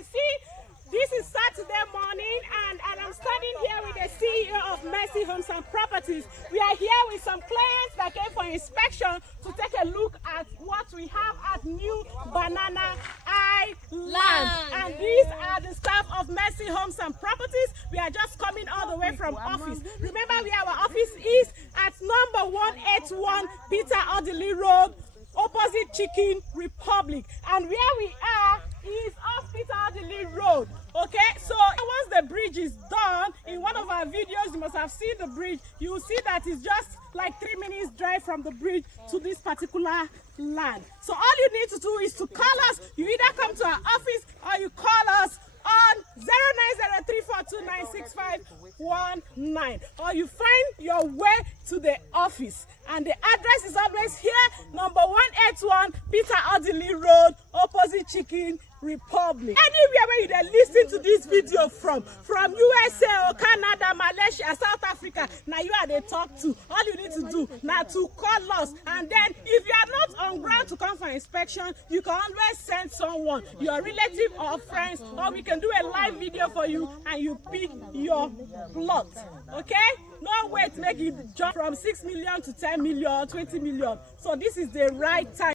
can see, this is Saturday morning, and I'm standing here with the CEO of Mercy Homes and Properties. We are here with some clients that came for inspection to take a look at what we have at New Banana HighLand. And these are the staff of Mercy Homes and Properties. We are just coming all the way from office. Remember where our office is? At number 181 Peter Odili Road, opposite Chicken Republic. And where we are is off Peter Odili Road. Okay, so once the bridge is done, in one of our videos you must have seen the bridge. You will see that it's just like 3 minutes drive from the bridge to this particular land. So all you need to do is to call us. You either come to our office or you call us on 0903429651 or you find your way to the office, and the address is always here, number 181 Peter Odili Road, opposite Chicken Republic. Anywhere where you listen to this video from USA or Canada, Malaysia, South Africa, now you are the talk to. All you need to do now to call us, and then if you are not on ground to come for inspection, you can always send someone, your relative or friends, or we can do a live video for you and you pick your plot. Okay, no wait, make it jump from 6 million to 10 million, 20 million. So this is the right time.